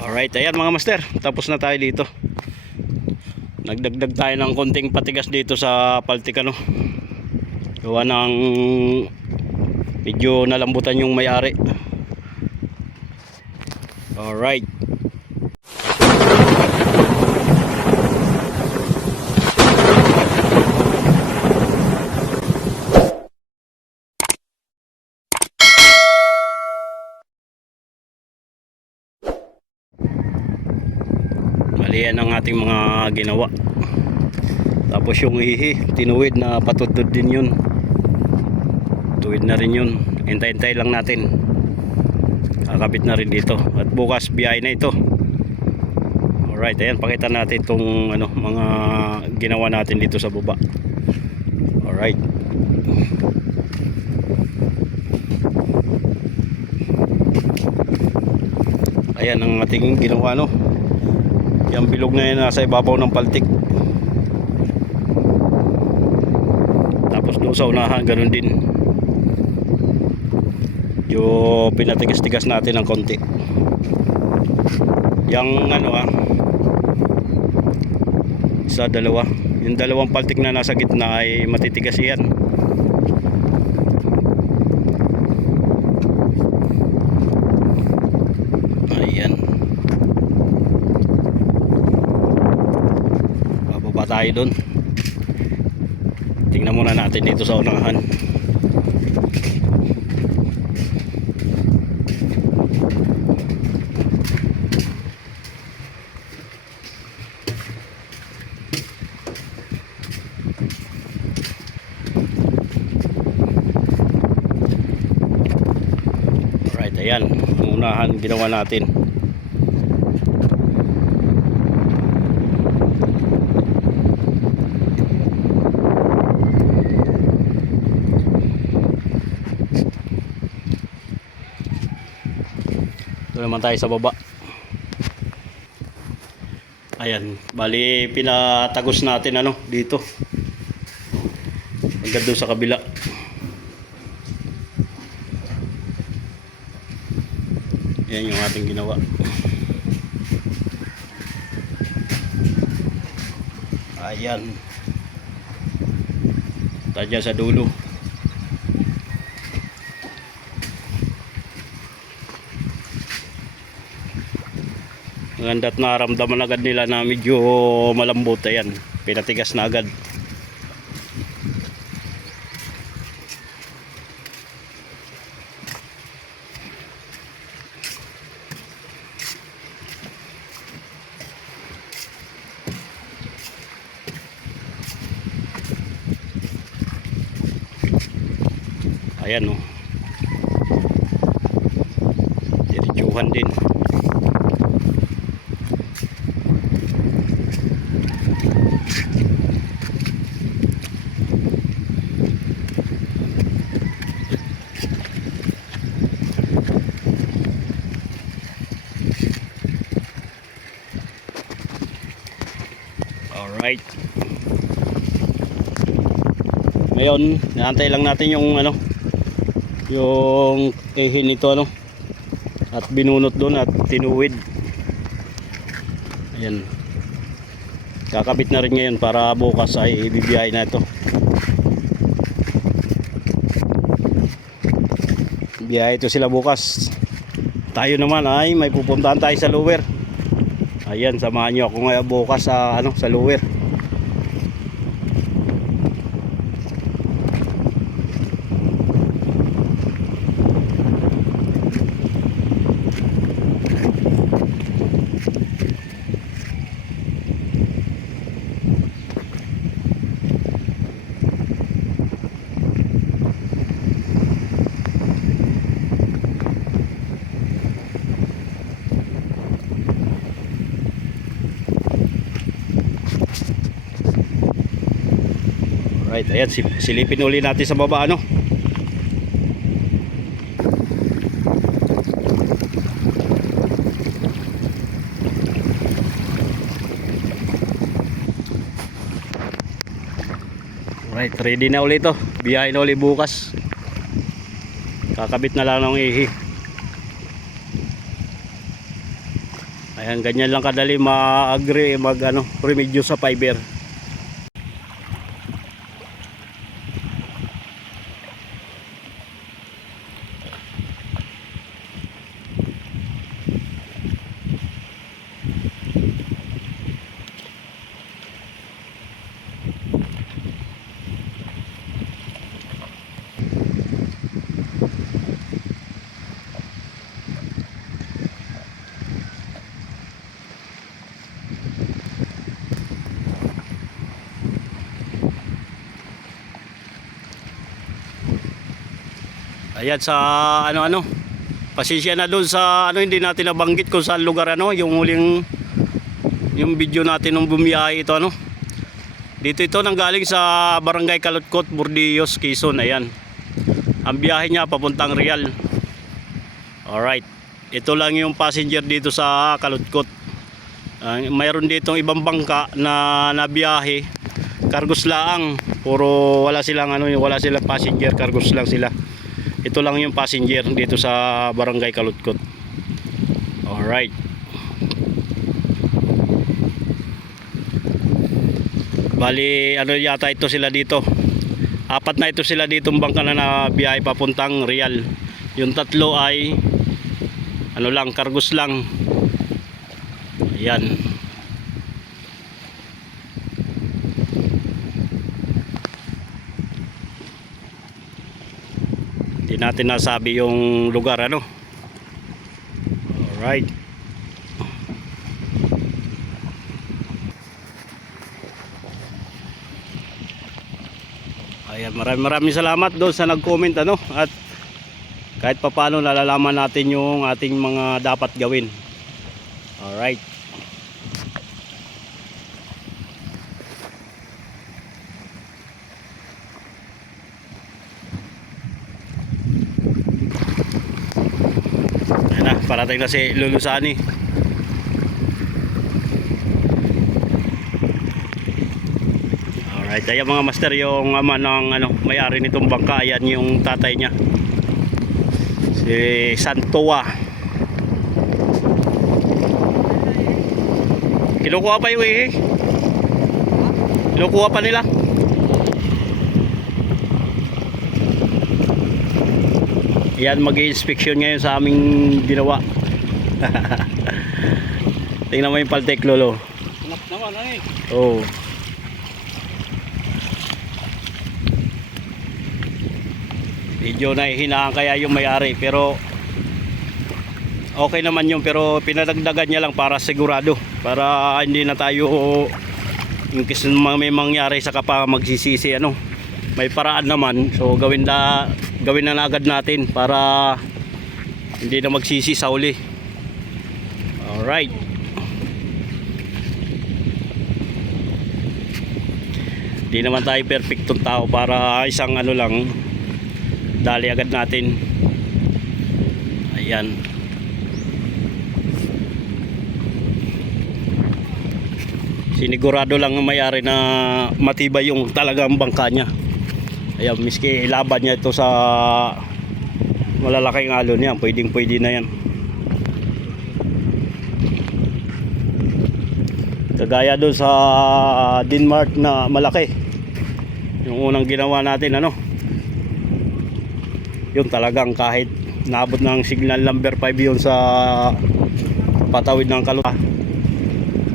Alright, ayan mga master, tapos na tayo dito. Nagdagdag tayo ng konting patigas dito sa paltik, ano. Gawa ng medyo nalambutan yung may-ari. Alright. Mali yan ang ating mga ginawa. Tapos yung ihi, tinuwid na patutod din yun. Tuwid na rin yun. Hintay-hintay lang natin. Kakabit na rin dito. At bukas biyahe na ito. Alright, ayan, pakita natin itong ano, mga ginawa natin dito sa baba. Alright. Ayan ang ating ginawa, no. Yung bilog na yun nasa ibabaw ng paltik. Tapos doon sa unahan ganun din. Yung pinatigas-tigas natin ng konti. Yung ano sa dalawa, yung dalawang paltik na nasa gitna ay matitigas yan. Ayan. Bababa tayo doon. Tingnan muna natin dito sa unahan. Alright, ayan. Ang unahan ginawa natin. Ito naman tayo sa baba. Ayan, bali pinatagos natin ano dito. Hanggang doon sa kabila. Yan yung ating ginawa. Ayan. Tadya sa dulo. Maganda at naramdaman agad nila na medyo malambot. Ayan, pinatigas na agad. Ayan, oh. Diretsuhan din. Alright. Ngayon, naantay lang natin yung ano, yung ehin nito, ano, at binunot doon at tinuwid. Ayan, kakabit na rin ngayon para bukas ay ibibiyahe na ito. Biyahe ito sila bukas. Tayo naman ay may pupuntahan tayo sa lower. Ayan, samahan nyo ako ngayon bukas sa ano, sa lower. Right, ayan, silipin uli natin sa baba, ano. Right, ready na ulit ito. Biyahe na ulit bukas. Kakabit na lang ng ihi. Ayan, ganyan lang kadali ma-agree remedyo sa fiber. Ayan sa pasensya na doon sa hindi natin nabanggit kung saan lugar yung huling yung video natin nung bumiyahe ito Dito ito nanggaling sa Barangay Kalutkot, Bordillos, Quezon. Ayan. Ang biyahe niya papuntang Real. Alright. Ito lang yung passenger dito sa Kalutkot. Mayroon ditong ibang bangka na nabiyahe. Cargos lang. Puro wala silang wala silang passenger, cargos lang sila. Ito lang yung passenger dito sa Barangay Kalutkot. Alright. Bali yata ito sila dito. 4 na ito sila ditong bangka na nabiyahe papuntang Real. Yung 3 ay lang, cargos lang. Ayan. Hindi natin nasabi yung lugar Alright. Ayan, maraming salamat doon sa nag-comment at kahit papaano nalalaman natin yung ating mga dapat gawin. Alright. Parating na si Lulusani. Alright, ayan mga master, yung ama ng may-ari nitong bangka. Ayan yung tatay niya, si Santoa. Kinukuha pa yung kinukuha pa nila. Yan, mag-i-inspection ngayon sa aming ginawa. Tingnan mo yung paltek, lolo. Anak naman Oo. Medyo nahihinaan kaya yung may-ari, pero okay naman yun, pero pinadagdagan niya lang para sigurado, para hindi na tayo in case may mangyari sa kapa magsisisi may paraan naman. So gawin na agad natin para hindi na magsisi sa uli. Alright. Hindi naman tayo perfectong tao para isang lang dali agad natin. Ayan. Sinigurado lang ang may-ari na matibay yung talagang bangka niya. Ayan, miski ilaban niya ito sa malalaking alon yan, pwede na yan. Kagaya doon sa Denmark na malaki, yung unang ginawa natin yun talagang kahit naabot ng signal number 5 yun sa patawid ng Kalutkot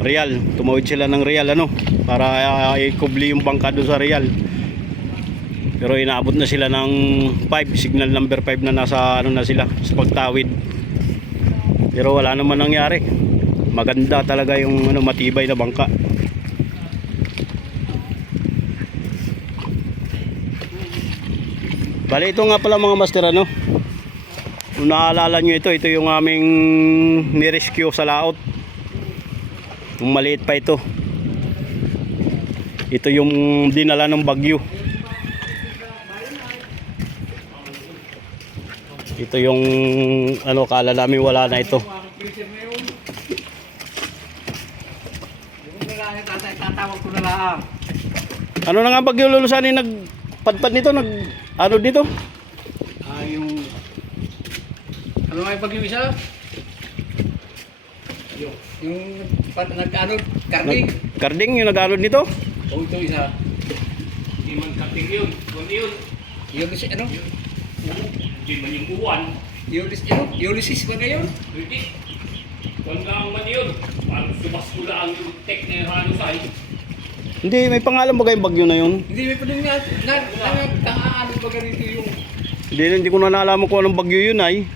Real, tumawid sila ng Real para ikubli yung bangka doon sa Real. Pero inaabot na sila ng 5, signal number 5 na nasa na sila sa pagtawid. Pero wala naman nangyari. Maganda talaga yung matibay na bangka. Bali, ito nga pala mga master kung naalala nyo, ito yung aming nirescue sa laot. Yung maliit pa ito yung dinala ng bagyo. Ito yung kala namin wala na ito. Tatawag ko na lang. Ano na nga bagyo, Lulusani, nagpadpad nito, dito? Yung ano nga yung bagyo isa? Yung Yung nag-ano, karning. Karding yung nag-anod nito? O ito isa. Hindi man kating yun. Kung yun, Yung si ano? hindi man yung uwan. Ulysses ba ngayon? Hindi. Kung lang man yun, parang subas ko lang yung tek na yung hanusay. Hindi, may pangalan ba kayong bagyo na yun? Hindi may pa din nga. Ano ba ganito yung... Hindi ko na nalaman kung anong bagyo yun ay.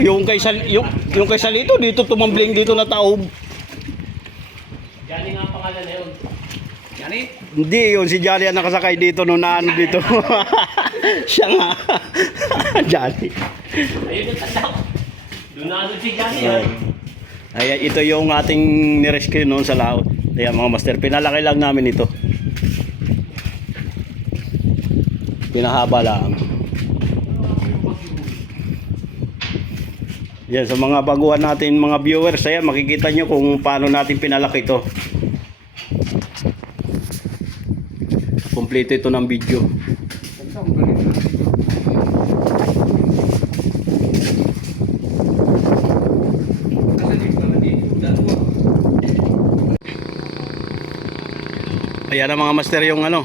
Yung kay Salito dito tumambling dito na taob. Yan nga ang pangalan na yun. Yan eh. Hindi, yun si Jolly ang nakasakay dito nung naano dito. Siya nga. Jolly. Ayun yung tanda ko. Doon na ano si Johnny. Ayan, ito yung ating nirescue noon sa laot. Ayan mga master, pinalaki lang namin ito. Pinahaba lang. Yan, sa mga baguhan natin mga viewers, ayan, makikita nyo kung paano natin pinalaki ito. Kompleto ito ng video. Ayan na mga master yung ano,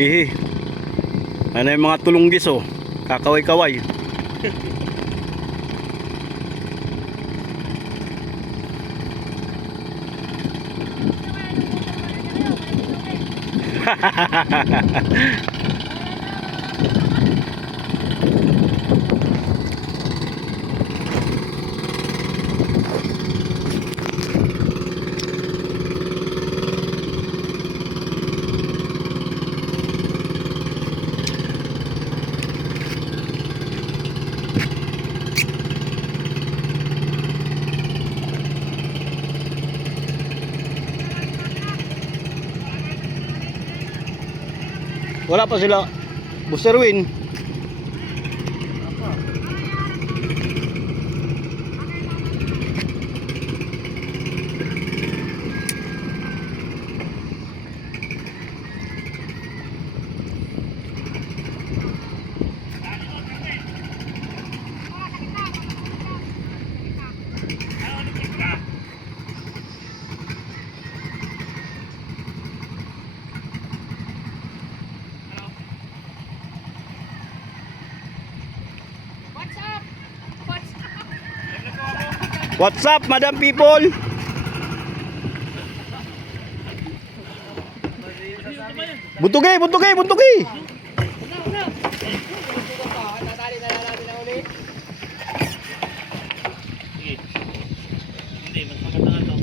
ihi. Ano yung mga tulunggis oh, kakaway-kaway. Wala pa sila. Booster Win. What's up, madam people? Buntugi, buntugi, buntugi. Hindi, mas maganda nga ito.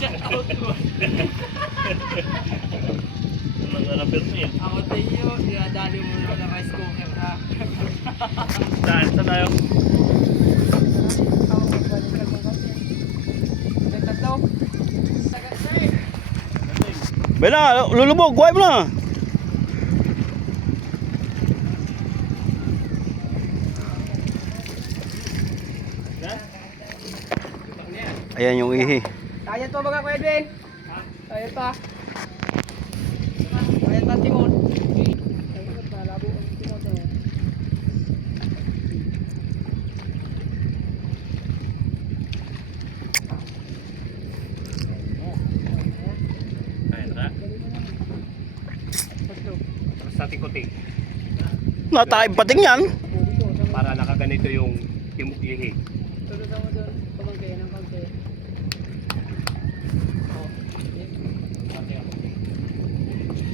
Shout out mo. Mga rapper Ako tayo, dinadali mo na ng rice cooker ha. Saan tayo? Bena, lulubog, kuhay mo na. Ayan yung ihi. Kaya to mga Kuya Edwin. Kaya to. Kaya to timon. Malabo ang timon to. Ayun na. Tapos sa tikutik. Nataib pating yan. Para nakaganito yung ihi. Tulog mo doon. Pamangkay ng pangkay.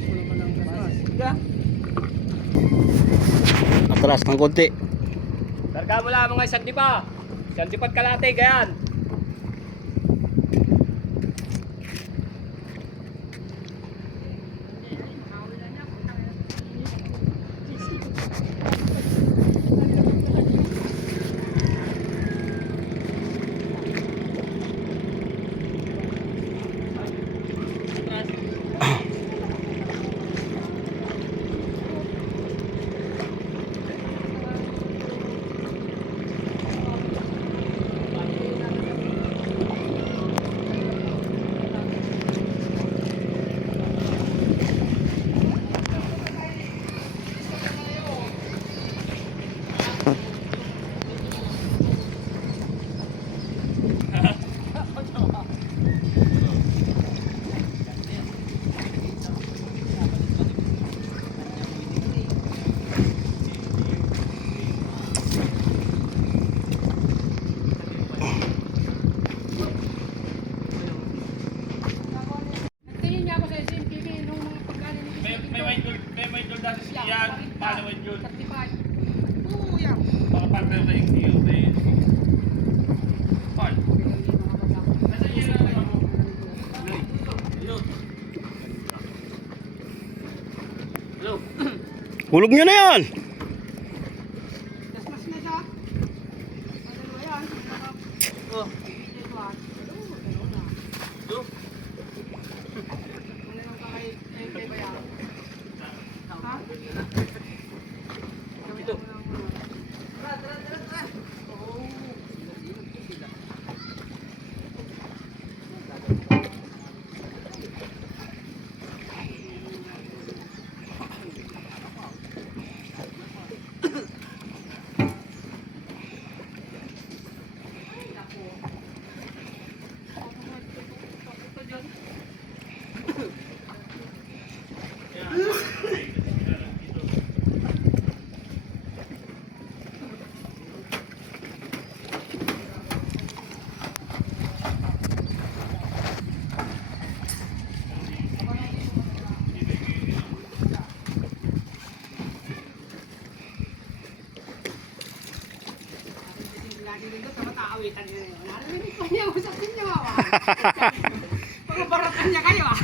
Wala pa lang kasas. Higa. Atras ng konti. Darga mo lang mga isang dipa. Isang dipat kalate, gayan. 35. Oo, yan. Baka partner na yung iyo. Paul. Nasa iyo lang ako. Hello. Hulog nyo na yan. Mas na siya. Ano ba yan? Oh. Hello. Ano nang kay bayan? Ha? Ito. Lagi din doon, mataawitan niya yun. Narinig ko niya, usapin niya ba? Pagbaratan niya kayo ah.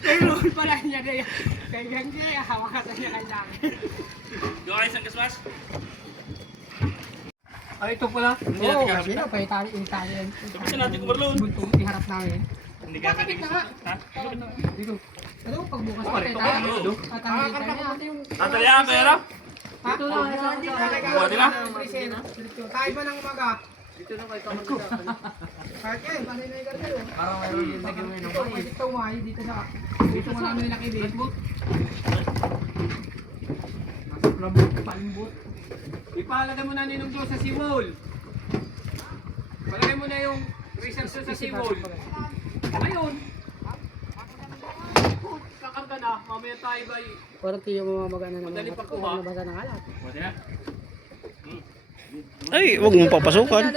Pero pala niya na yun. Kaibigan niya, hawakatan niya kayo dami. Yung ayos ang gaswas? Ay, ito pala. Hindi natin kaharap sino pa itali. Sabihin natin kung marlon. Buntong iharap namin. Hindi ka Bakit na nga? Ha? Dito. Ano, pagbukas Oh, pa ito tayo. pa, ano? Tatanggitan niya. Tataya, pera? Ito lang. Buwan nila? Tayo ba ng umaga? Dito na kayo kamagka. Kahit yan, panay na yung gargalo. Parang mayroon din sa gawin ng Ito, pwede ito umahay dito sa... Dito mo namin nakibig. Palmbot. Ipalagay mo na ninong doon sa seawall. Palagay mo na yung research sa seawall. Ayun. Kakarga na. Mamaya tayo ba Parang tiyo mamamaga na naman. Madali pa kuha. Nabasa ng alat. Buwan nila? Ay, huwag mong papasukan.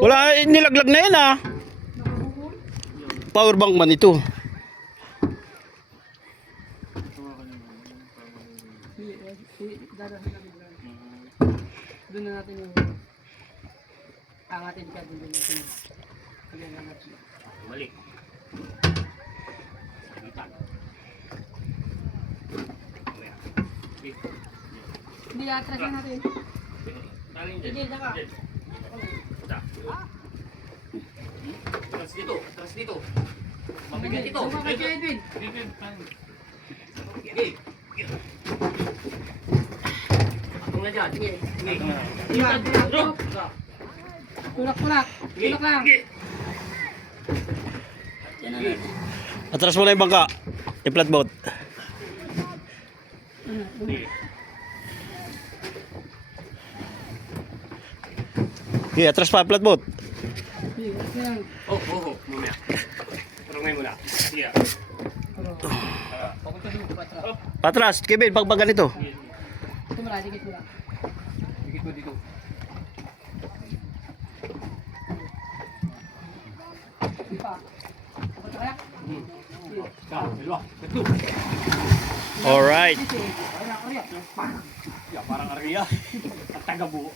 Wala, nilaglag na yan ah. Power bank man ito. Doon na natin yung angatin ka doon natin. Ayan na natin. Mali. Sagitan. Hindi atras na natin. Taling dyan. Igil na ka. Dyan. Ita. Atras dito. Atras dito. Mabigat ito. Doon ka kay Kevin. Sige. Ako na dyan. Sige. Sige. Drop. Tulak-tulak. Tulak lang. Sige. Atras mo na yung bangka. I-flat boat. Sige. Okay, atras pa, flat boat. Oh, oh, oh. Mamaya. Turungay mo na. Sige. Papunta doon. Patras. Patras, Kevin, pag ganito. Sige. Ito mula. Dikit mula. Dikit mo dito. Di pa. Papunta kaya? Dalawa. Tatlo. Alright. Ya, parang arya. At tagabuo.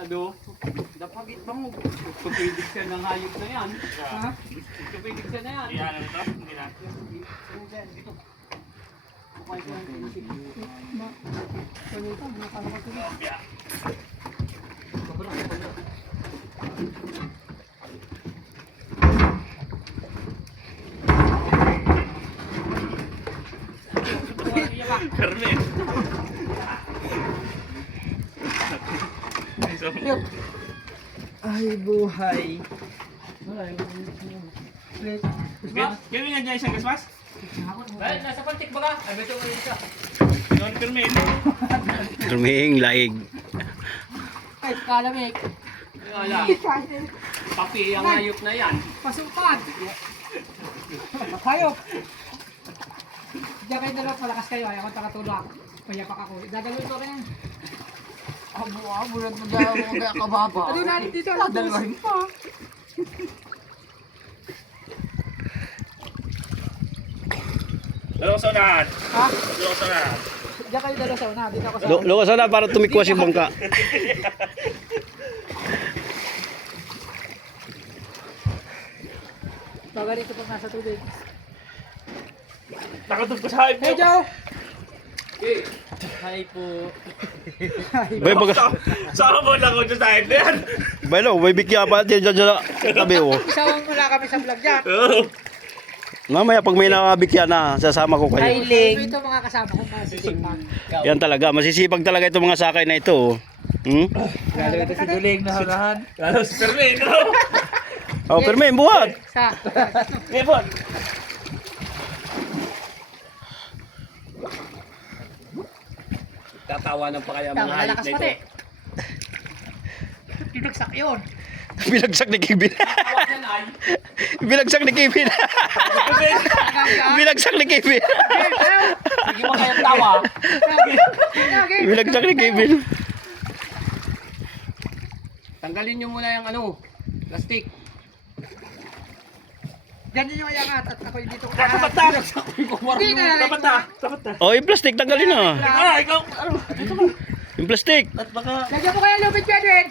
Ano? Dapat mo. Tupidig siya ng hayop na yan. Ha? Tupidig siya na yan. Iyan na ito? Hindi na. Dito. Okay ko lang pinisip. Ano ito? Nakakalakas ko. Ya. Carmen. Ay, buhay. Wala yung... Kevin nga dyan isang gaspas? Dahil nasa pantik ba ka? Ay, beto mo yung isa. Yun, Carmen. Luming laig. Ay, kalamig. Wala. Papi ang hayop na yan. Pasupad! Hayop. Diyan kayo dalawa, palakas kayo. Ayaw ko takatulak. Payapak ako. Dadaloy ko rin. Abo, bulat mo dyan ako kaya kababa. Ano na dito? Dalawahin pa. Dalawang sa unahan. Ha? Dalawang sa unahan. Diyan kayo dalawa sa una. Dito ako sa Luwas na para tumikwas yung bangka. Pagarito pag nasa tubig. Nakatog ko sa hype. Hey, Joe! Hi po. Bay, baga, Saan mo lang ako sa hype na yan? bay no, may bikya pa dyan sa tabi oh. Isawang mo na kami sa vlog dyan. Mamaya pag may nakabikya na, sasama ko kayo. Ito mga kasama ko, mga sisipag. Yan talaga, masisipag talaga itong mga sakay na ito. Oh. Hmm? Lalo ito si Duling na harahan. Lalo si Perlin. Oh, pero may buhat. Sa. Ebon. Tatawanan pa kaya Tama, lalakas pati. Pinagsak yun. Binagsak ni Kevin. Binagsak ni Kevin. Binagsak ni Kevin. Sige mo kayong tawa. Binagsak ni Kevin. Tanggalin nyo muna yung ano, plastic. Diyan din yung ayangat at ako yung dito ko. Dapat na. Hindi na. Dapat na. Dapat na. Oh, yung plastic tanggalin na. Ikaw. Ano? Yung plastic. At baka... Lagyan mo kaya lubid ka, Edwin.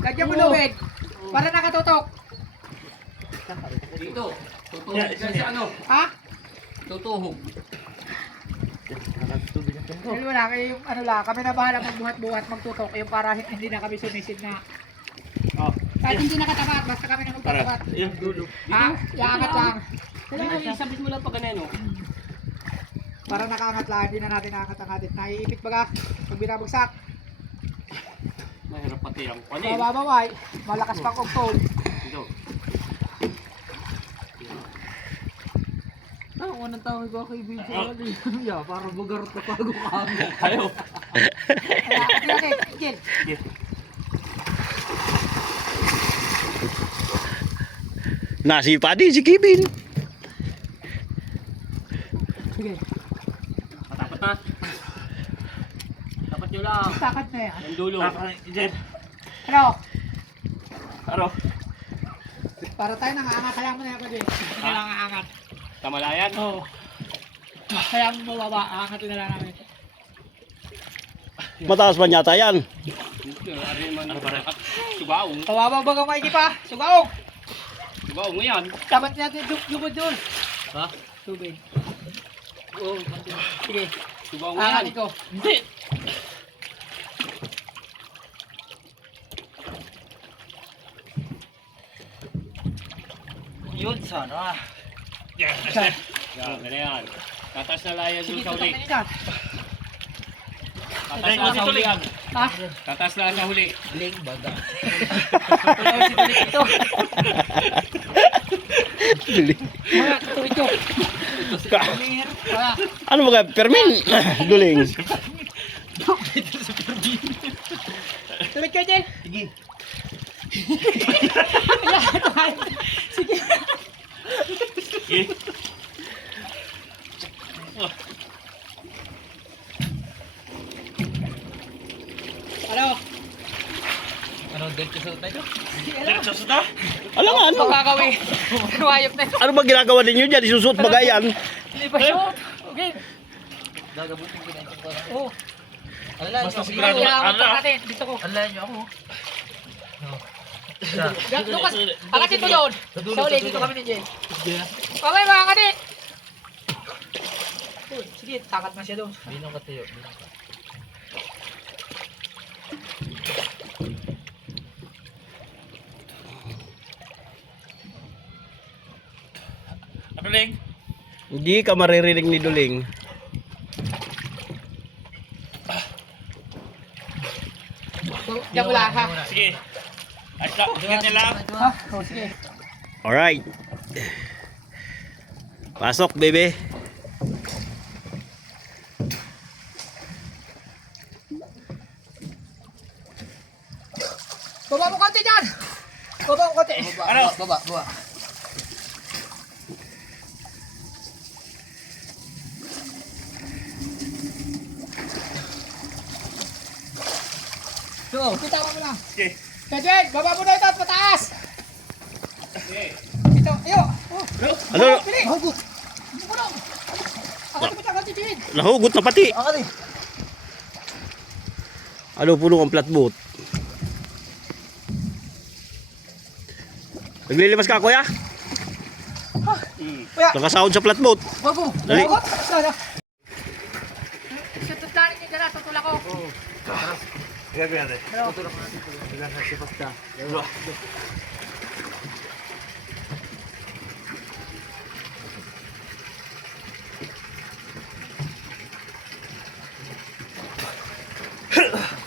Lagyan mo lubid. Para nakatutok. Dito. Tutuhog Yeah, dyan sa ano. Ha? Tutuhog. Dahil wala kayo yung ano lang. Kami na bahala magbuhat-buhat, magtutok. Yung para hindi na kami sumisid na. Oh. Kahit hindi nakatapat, basta kami na magtatapat. Yung dulo. Ha? Iangat lang. Kailangan isabit mo lang pag ganyan, no? Para nakaangat lang, hindi na natin naangat-angatin. Naiipit baga, pag binabagsak. Mahirap pati ang panin. Mababaway, malakas pang octol. Dito. Ang unang tawag ko kay video. Yeah, para bugarot na pago kami. Ayaw. Okay, Jil. Nasipa din si Kevin. Sige, Matapat na. Tapat nyo lang. takat na yan. Ang dulo. Jen. Ano? Ano? Para tayo nangangat, kaya mo na ako din. Hindi na lang aangat. Kamalayan. Oo. Kaya mo mababa, aangat na lang namin. Mataas pa yata yan. Ari man ang at sugaong. Kawawa ba kang maigi pa? Sugaong! Sugaong yan. Dapat natin lumod doon. Ha? Tubig. Oo. Sige, Sugaong aangat yan. ito. Hindi. Yun sana. Yan, ganyan yan. Tatas na layan Sige, dun sa tutok huli. na niya dyan. Tatas na sa huli yan. Ha? Tatas na sa huli. Ling baga. Wala si Tulik ito. Wala, tuloy ito. Wala. Ano ba ka? Permin? Duling. Tuloy ka, Jel. Sige. Sige. Sige. Ano? Ano, diretso sa tayo? Diretso sa tayo? Alam nga, ano? Makakawin. Wayop na ito. Ano ba ginagawa ninyo dyan? Isusuot ba yan? Hindi pa shoot. Okay. Gagabutin ko na ito para. Oo. Alala Basta sigurado. Iangat pa natin. Dito ko. Alala nyo ako. Lukas, angatin mo doon. Sa uli, dito kami ni Jel. Okay, mga angatin. Sige, takat na siya doon. Binong ka tayo. Ano, Ling? Hindi ka maririnig ni Duling. Diyan mo lang, ha? Sige. Ayos lang. Ingat niya lang. Ha? Oh, sige. Alright. Pasok, bebe. Baba mo konti dyan! Baba mo konti. Ano? Baba. So, kita mo lang. Sige. Kedwin, baba mo na ito at mataas! Okay. Ito, ayo! Oh, Ano? pili! Hugot! tingin. Nahugot na pati. Ano, puno ang flatboat. Naglilimas ka, kuya? Kuya. Nakasahod sa flatboat. Bago. Dali. Bago. Sana. Sa tutlarin niyo dala, tutulak ko.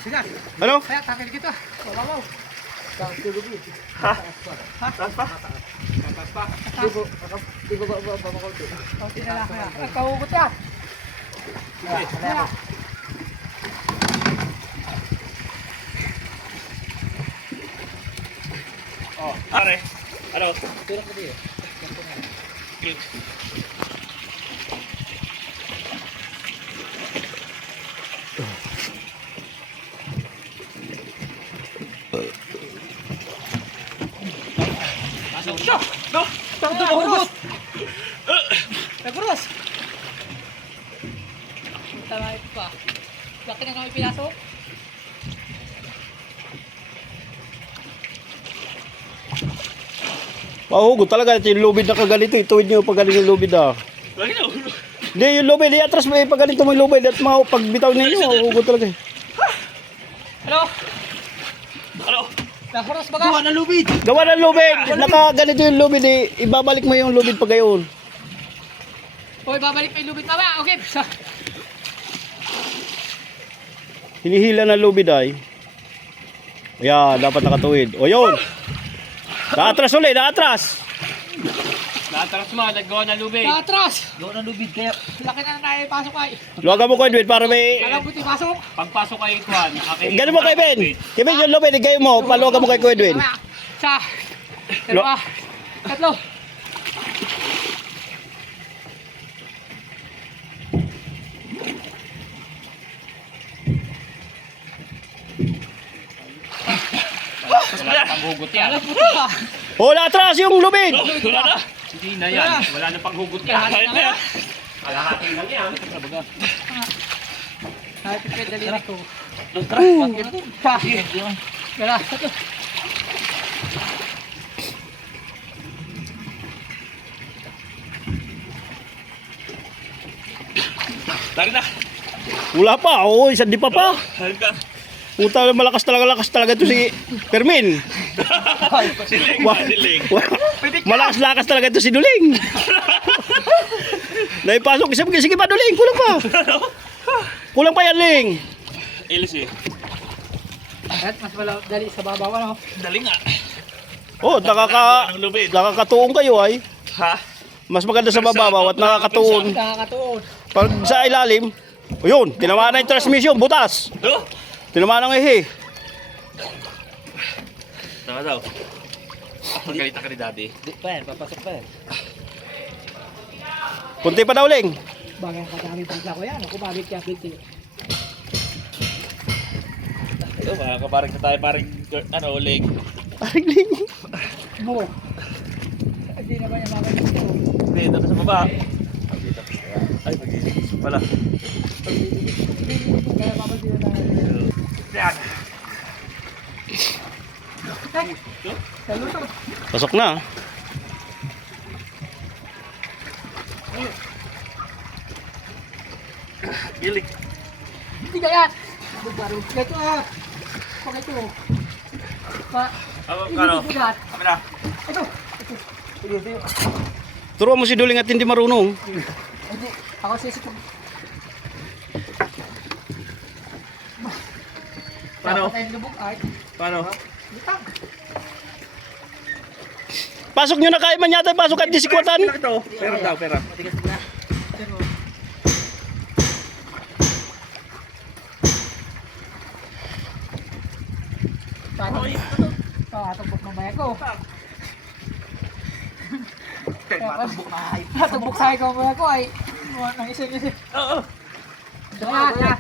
Sige. Ano? Kaya takil kita. Wow. Konti na lang kaya. Ay, kahugot yan. Kaya. Oh, pare. Ano? Kahugot. Nagros. Tama ito pa. Bakit na kami pinasok? Mahugot talaga. Ito yung lubid na kaganito. Ituwid nyo pag galing yung lubid ah. Lagi na ulo. Hindi, yung lubid. Iatras mo pag ganito mo yung lubid. At pagbitaw ninyo, mahugot talaga. Hello. Ano? Nagros baga. Gawa na lubid. Gawa ng lubid. Nakaganito yung lubid eh. Ibabalik mo yung lubid pag gayon. Hoy, babalik pa yung lubid mama. Okay. Hinihila ng lubid ay. Ayan, dapat nakatuwid. O yun. Naatras ulit, naatras. Natras mo, naggawa na lubid. Atras. Gawa na lubid kaya. Laki na na pasok ay. Luwagan mo ko Edwin para may... Alam buti pasok. Pagpasok kay Kwan, Ganun mo kay Ben. Kevin, yung lubid, igayon mo. Paluwagan mo kay Kuya Edwin. Mama. Sa. Dalawa. Tatlo. Wala na panghugot yan. Alam buti pa. O, naatras yung lubid. Wala na. Hindi na yan. Wala na panghugot yan. Lahat na yan. Kalahating lang yan. Ay, pipit daliri ko. Pa. Wala. Tatlo. Dari na. Wala pa. Oo, isang di pa pa. Halika. Puta, lakas talaga ito si Permin. Siling. Wa- Siling. Malakas talaga ito si Duling. Naipasok isa. Sige pa, Duling. Kulang pa. Kulang pa yan, Ling. Ilis eh. At mas wala dali sa babaw ano. Dali nga. Oh, Ang lubid. nakakatuon kayo ay. Ha? Mas maganda sa babaw at nakakatuon. Nakakatuon. Pag sa ilalim, o yun, tinamaan na yung transmission, butas. Oh? Tinamaan ng ihi. Tama daw. Pagkalita ka ni Daddy. Papasok pa yan. Kunti pa daw, Ling. Bagay ang kadami pagla ko yan. Ako bagay kaya piti. Ito, makakaparing na tayo paring, ano, leg. Paring Ling. Mo. Hindi naman yung mga dito. Hindi, dapat sa baba. Ay, mag-iisip pala. Kaya mamaldi na tayo. Yan. Saluto. Pasok na. Gilig. Hindi kaya. Ito ah. Pag ito. Pa. Ano? Bigat. Kami na. Ito. Turuan mo si Duling at hindi marunong. Hindi. Ako sisip. Paano? Patay yung lubog ay. Paano? Litang. Pasok nyo na kayo man yata, pasok at disikwatan. Ito. Pera daw, pera. Pero. Patubok mamaya ko. Patubok na ay. Patubok sa ikaw mamaya ko ay. Nang isip-isip. Oo. Daya.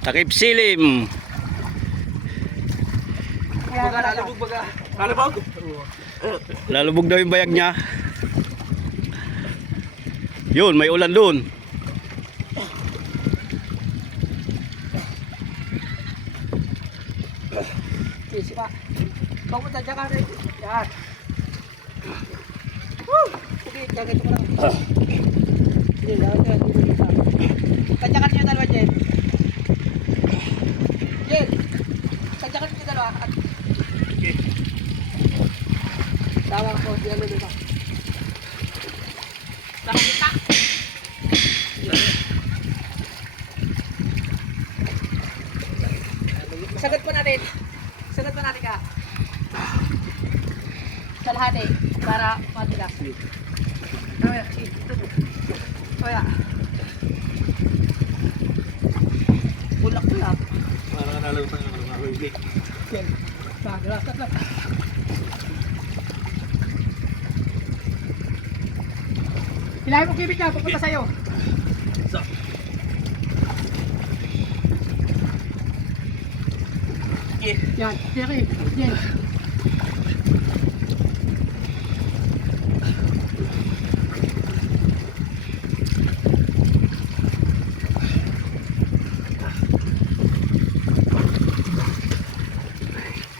Takip silim. Baga, lalubog baga. Lalubog? Lalubog daw yung bayag niya. Yun, may ulan doon. Easy pa. Papunta dyan ka rin. Yan. Woo! Sige, gagawin ko lang. Sige, lawag ka. Kadyakan niyo dalawa, Jen. Jen! Kadyakan niyo dalawa. Okay. Tawag ko, diyan mo dito. Tawag kita. Sagot po natin. Sagot po natin ka. Kalahati. Para matigas. Kaya, ito po. Kaya. Bulak ko lang. Para nalaw pa ng mga higit. Yan. Saglas. Hilahin mo kibig niya, pupunta sa'yo. Yan, Jerry. Yan.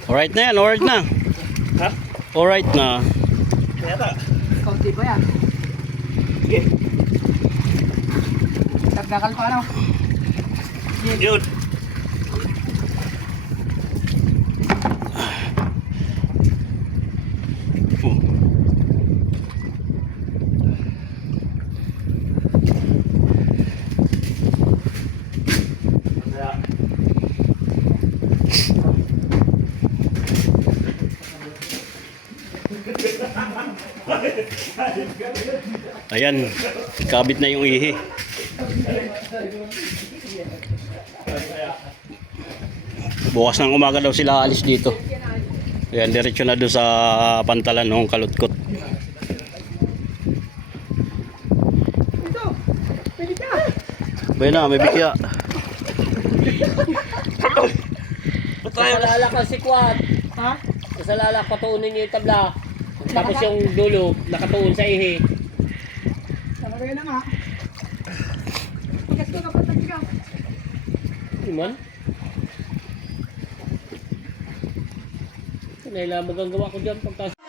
Alright na yan, alright na. Ha? Alright na. Kaya Kaunti pa yan. sige. Dagdagan pa ano. Yan. Yun. Oh. Kaya. Ayan, kabit na yung ihi. Bukas ng umaga daw sila alis dito. Ayan, diretso na doon sa pantalan ng Kalutkot. Ito. Pwede ka. Bayan na, may bikya. Kasalala ka si Kwat. Ha? Kasalala, patuunin niyo yung tabla. Tapos yung dulo, nakatuon sa ihi. Nakagaya na nga. Pagkas ko kapag nagsigaw. Iman? Nailamag ang gawa ko dyan pagkas.